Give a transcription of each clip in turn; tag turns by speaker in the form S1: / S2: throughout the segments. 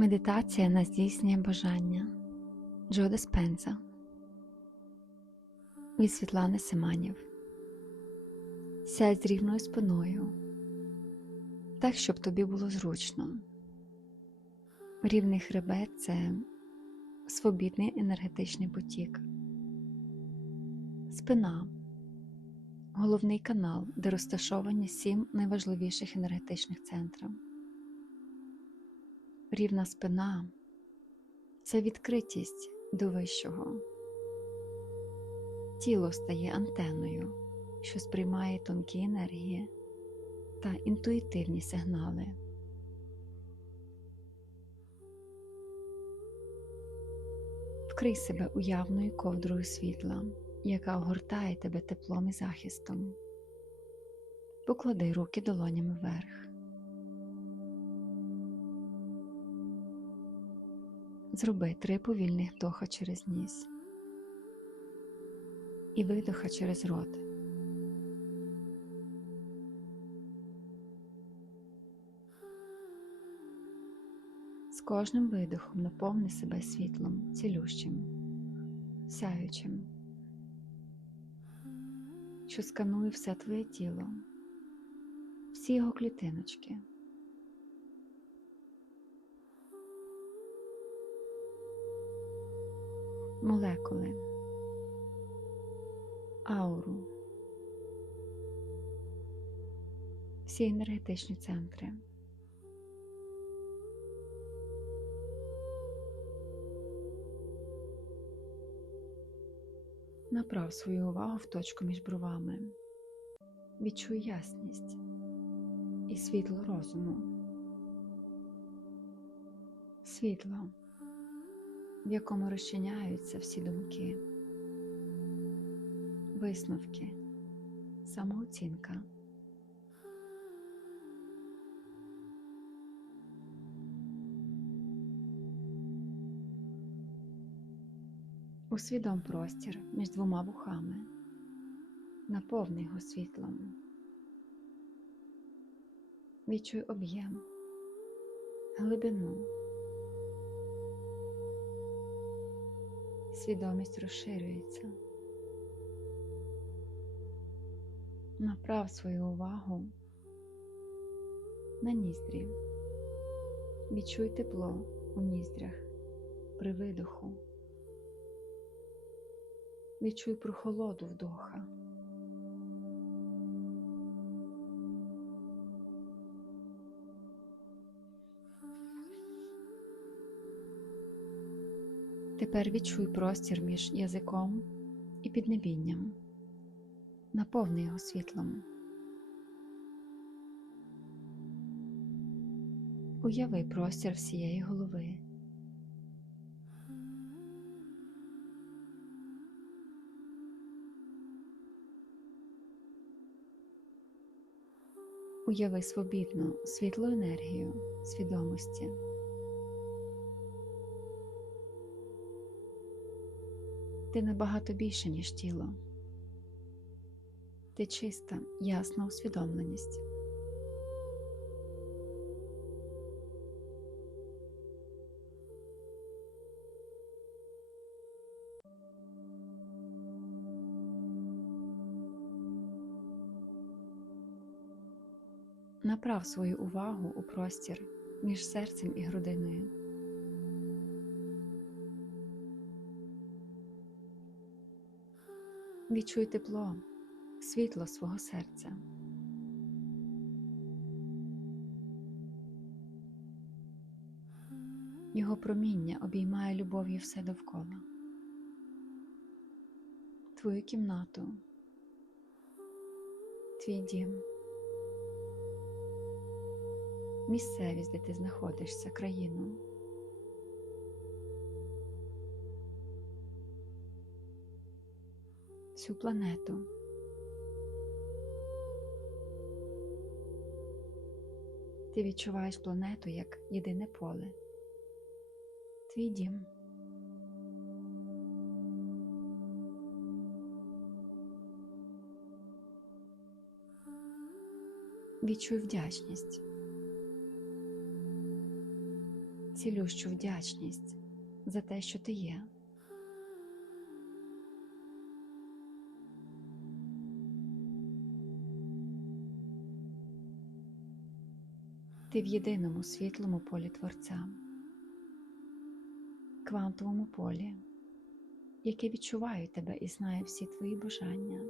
S1: Медитація на здійснення бажання Джо Диспенза від Світлани Семанів. Сядь з рівною спиною, так, щоб тобі було зручно. Рівний хребет це свобідний енергетичний потік. Спина головний канал, де розташовані сім найважливіших енергетичних центрів. Рівна спина це відкритість до вищого. Тіло стає антеною, що сприймає тонкі енергії та інтуїтивні сигнали. Вкрий себе уявною ковдрою світла, яка огортає тебе теплом і захистом. Поклади руки долонями вверх. Зроби три повільних вдоха через ніс і видоха через рот. З кожним видохом наповни себе світлом, цілющим, сяючим, що сканує все твоє тіло, всі його клітиночки. Молекули, ауру, всі енергетичні центри. Направ свою увагу в точку між бровами. Відчуй ясність і світло розуму. Світло в якому розчиняються всі думки, висновки, самооцінка. Усвідом простір між двома вухами, наповни його світлом. Відчуй об'єм, глибину. Свідомість розширюється. Направ свою увагу на ніздрі. Відчуй тепло у ніздрях при видоху. Відчуй прохолоду вдоха. Тепер відчуй простір між язиком і піднебінням. Наповни його світлом. Уяви простір всієї голови. Уяви свобідну світлу енергію свідомості. Ти набагато більше, ніж тіло. Ти чиста, ясна усвідомленість. Направ свою увагу у простір між серцем і грудиною. Відчуй тепло, світло свого серця. Його проміння обіймає любов'ю все довкола, твою кімнату, твій дім, місцевість, де ти знаходишся, країну. Всю планету. Ти відчуваєш планету як єдине поле, твій дім. Відчуй вдячність. цілющу вдячність за те, що ти є. Ти в єдиному світлому полі Творця, квантовому полі, яке відчуває тебе і знає всі твої бажання.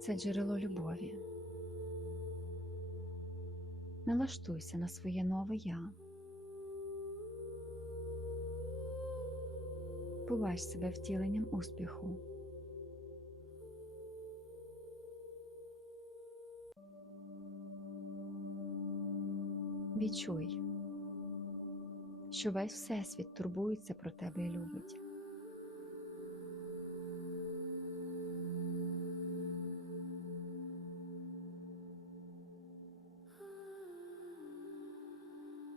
S1: Це джерело любові. Налаштуйся на своє нове я. Побач себе втіленням успіху. Відчуй, що весь Всесвіт турбується про тебе і любить.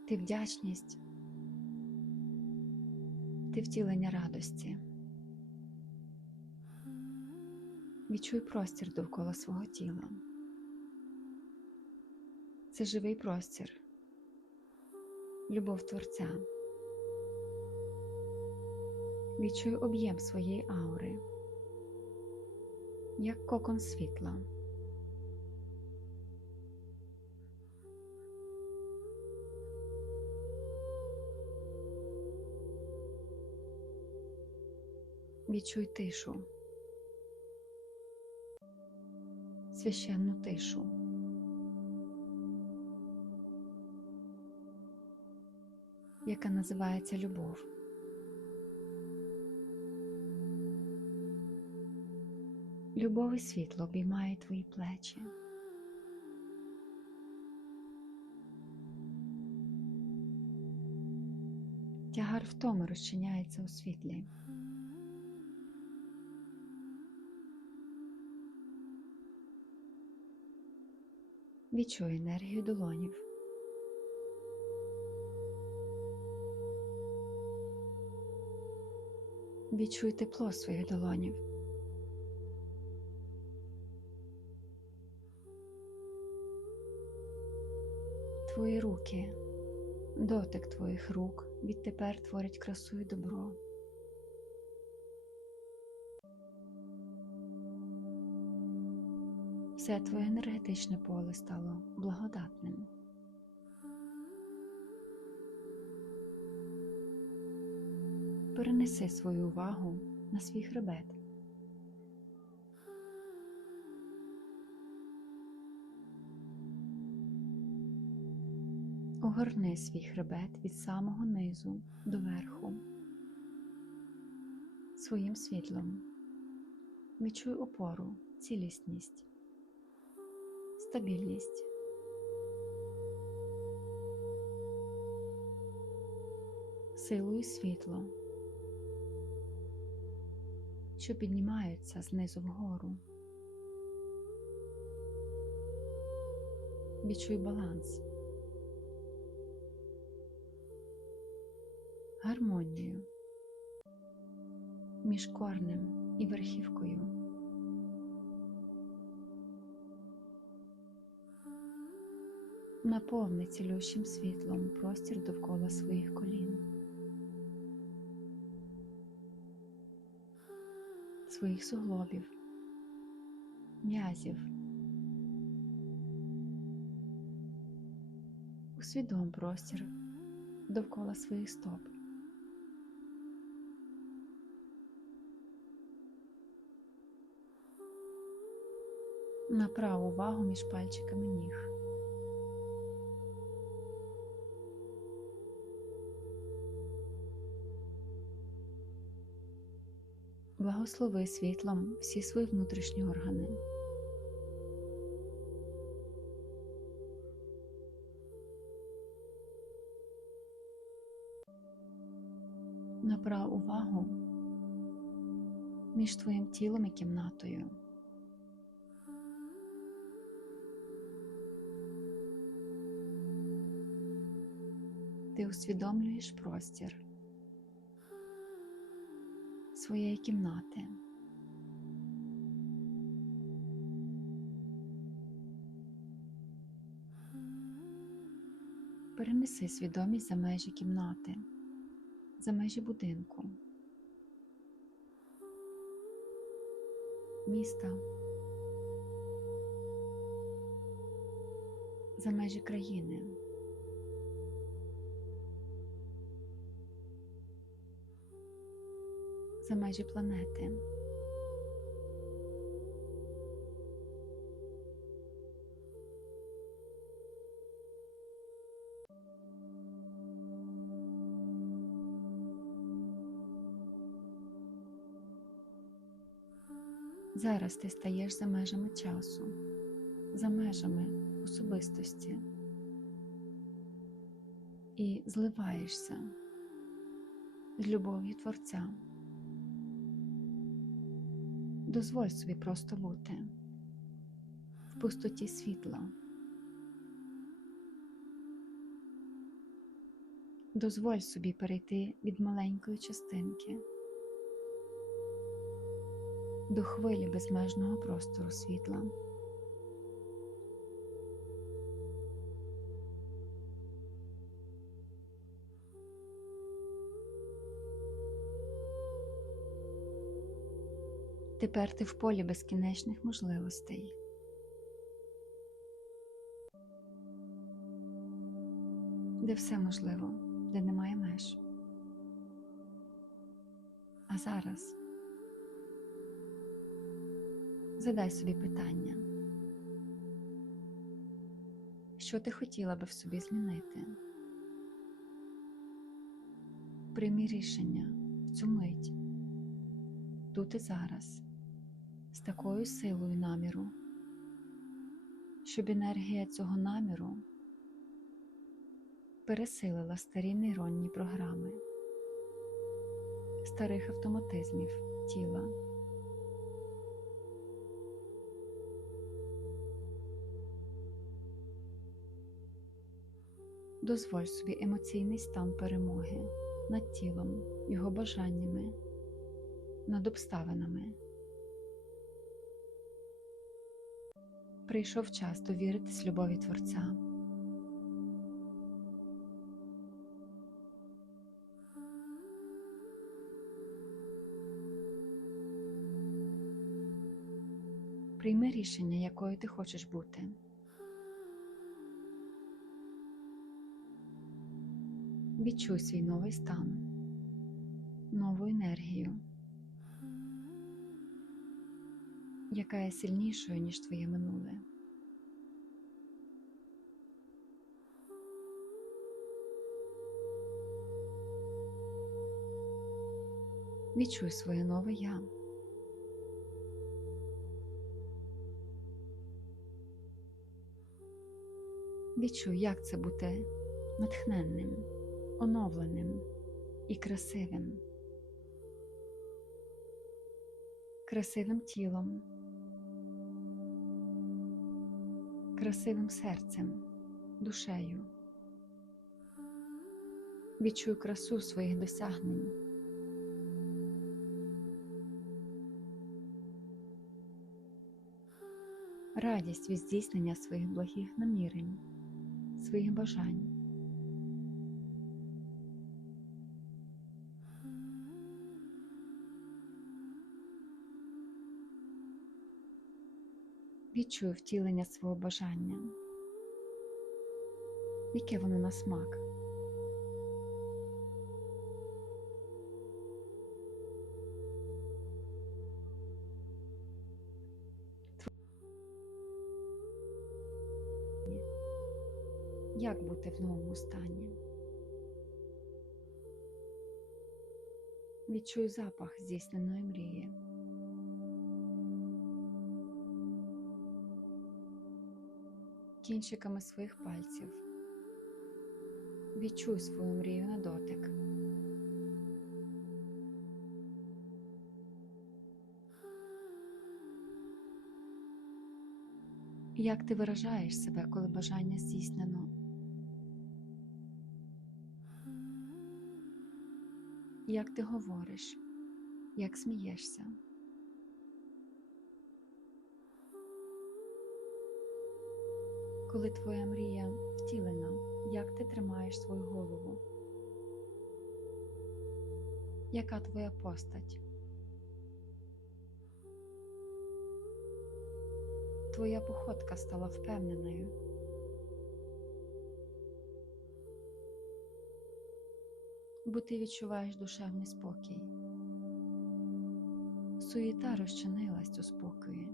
S1: Ти вдячність, ти втілення радості. Відчуй простір довкола свого тіла. Це живий простір, любов Творця. Відчуй об'єм своєї аури, як кокон світла. Відчуй тишу, священну тишу. Яка називається любов. Любов і світло обіймає твої плечі. Тягар втоми розчиняється у світлі. Відчуй енергію долонів. Відчуй тепло своїх долонів. Твої руки, дотик твоїх рук відтепер творять красу і добро. Все твоє енергетичне поле стало благодатним. Перенеси свою увагу на свій хребет. Огорни свій хребет від самого низу до верху своїм світлом. Відчуй опору, цілісність, стабільність. Силу і світло, що піднімаються знизу вгору. Відчуй баланс, гармонію між корнем і верхівкою. Наповни цілющим світлом простір довкола своїх колін, своїх суглобів, м'язів. Усвідом простір довкола своїх стоп. Направ увагу між пальчиками ніг. Благослови світлом всі свої внутрішні органи. Направ увагу між твоїм тілом і кімнатою. Ти усвідомлюєш простір своєї кімнати. Перенеси свідомість за межі кімнати, за межі будинку, міста, за межі країни. За межі планети. Зараз ти стаєш за межами часу, за межами особистості і зливаєшся з любов'ю Творця. Дозволь собі просто бути в пустоті світла. Дозволь собі перейти від маленької частинки до хвилі безмежного простору світла. Тепер ти в полі безкінечних можливостей. Де все можливо, де немає меж. А зараз задай собі питання, що ти хотіла би в собі змінити? Приймі рішення в цю мить, тут і зараз, такою силою наміру, щоб енергія цього наміру пересилила старі нейронні програми, старих автоматизмів тіла. Дозволь собі емоційний стан перемоги над тілом, його бажаннями, над обставинами. Прийшов час довіритись любові Творця. Прийми рішення, якою ти хочеш бути. Відчуй свій новий стан, нову енергію, яка є сильнішою, ніж твоє минуле. Відчуй своє нове я. Відчуй, як це бути натхненним, оновленим і красивим. Красивим тілом, красивим серцем, душею. Відчуй красу своїх досягнень. Радість від здійснення своїх благих намірень, своїх бажань. Відчуй втілення свого бажання, яке воно на смак. Як бути в новому стані? Відчуй запах здійсненої мрії. Кінчиками своїх пальців. Відчуй свою мрію на дотик. Як ти виражаєш себе, коли бажання здійснено? Як ти говориш, як смієшся? Коли твоя мрія втілена, як ти тримаєш свою голову. Яка твоя постать? Твоя походка стала впевненою. Бо ти відчуваєш душевний спокій. Суєта розчинилась у спокої.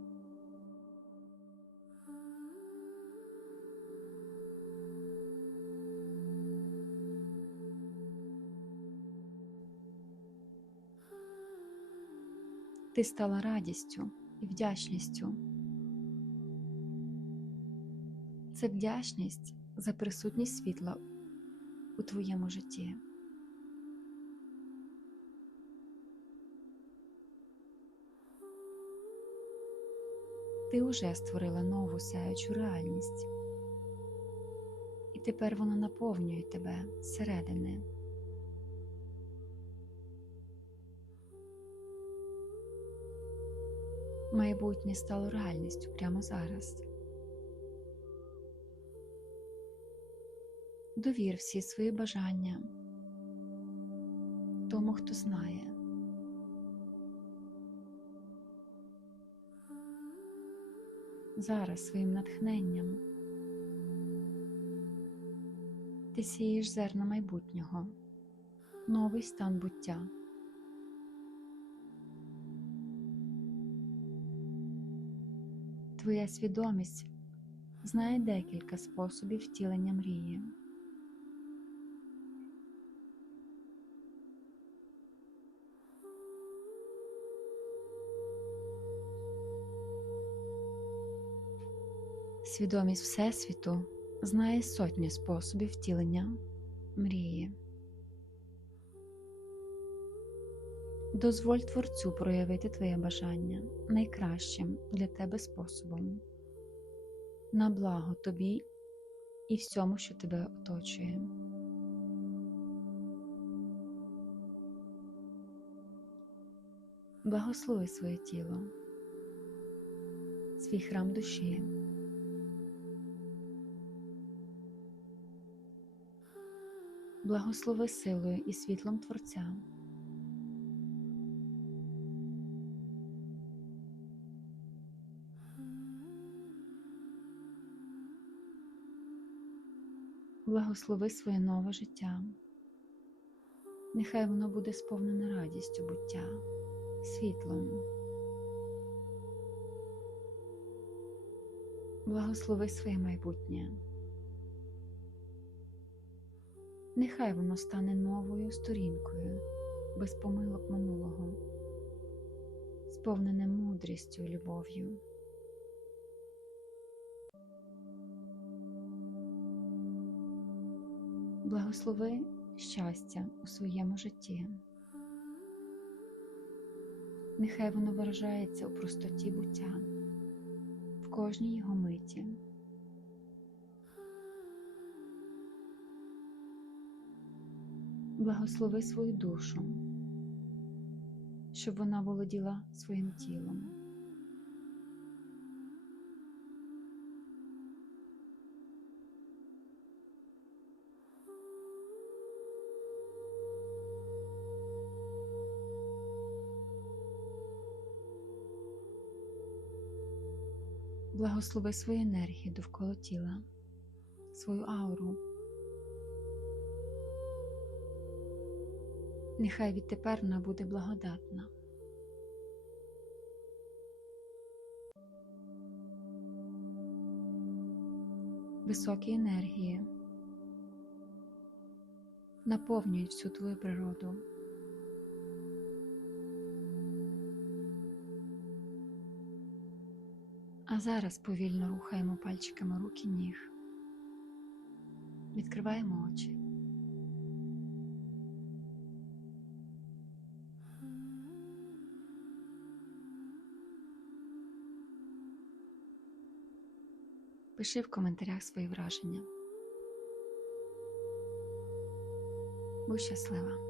S1: Ти стала радістю і вдячністю. Це вдячність за присутність світла у твоєму житті. Ти уже створила нову сяючу реальність, і тепер вона наповнює тебе зсередини. Майбутнє стало реальністю прямо зараз. Довір всі свої бажання тому, хто знає. Зараз своїм натхненням ти сієш зерна майбутнього, новий стан буття. Твоя свідомість знає декілька способів втілення мрії. Свідомість Всесвіту знає сотні способів втілення мрії. Дозволь Творцю проявити твоє бажання найкращим для тебе способом, на благо тобі і всьому, що тебе оточує. Благослови своє тіло, свій храм душі. Благослови силою і світлом Творця. Благослови своє нове життя. Нехай воно буде сповнене радістю буття, світлом. Благослови своє майбутнє. Нехай воно стане новою сторінкою без помилок минулого, сповнене мудрістю любов'ю. Благослови щастя у своєму житті. Нехай воно виражається у простоті буття в кожній його миті. Благослови свою душу, щоб вона володіла своїм тілом. Благослови свої енергії довкола тіла, свою ауру. Нехай відтепер вона буде благодатна. Високі енергії наповнюють всю твою природу. А зараз повільно рухаємо пальчиками рук і ніг. Відкриваємо очі. Пиши в коментарях свої враження. Будь щаслива!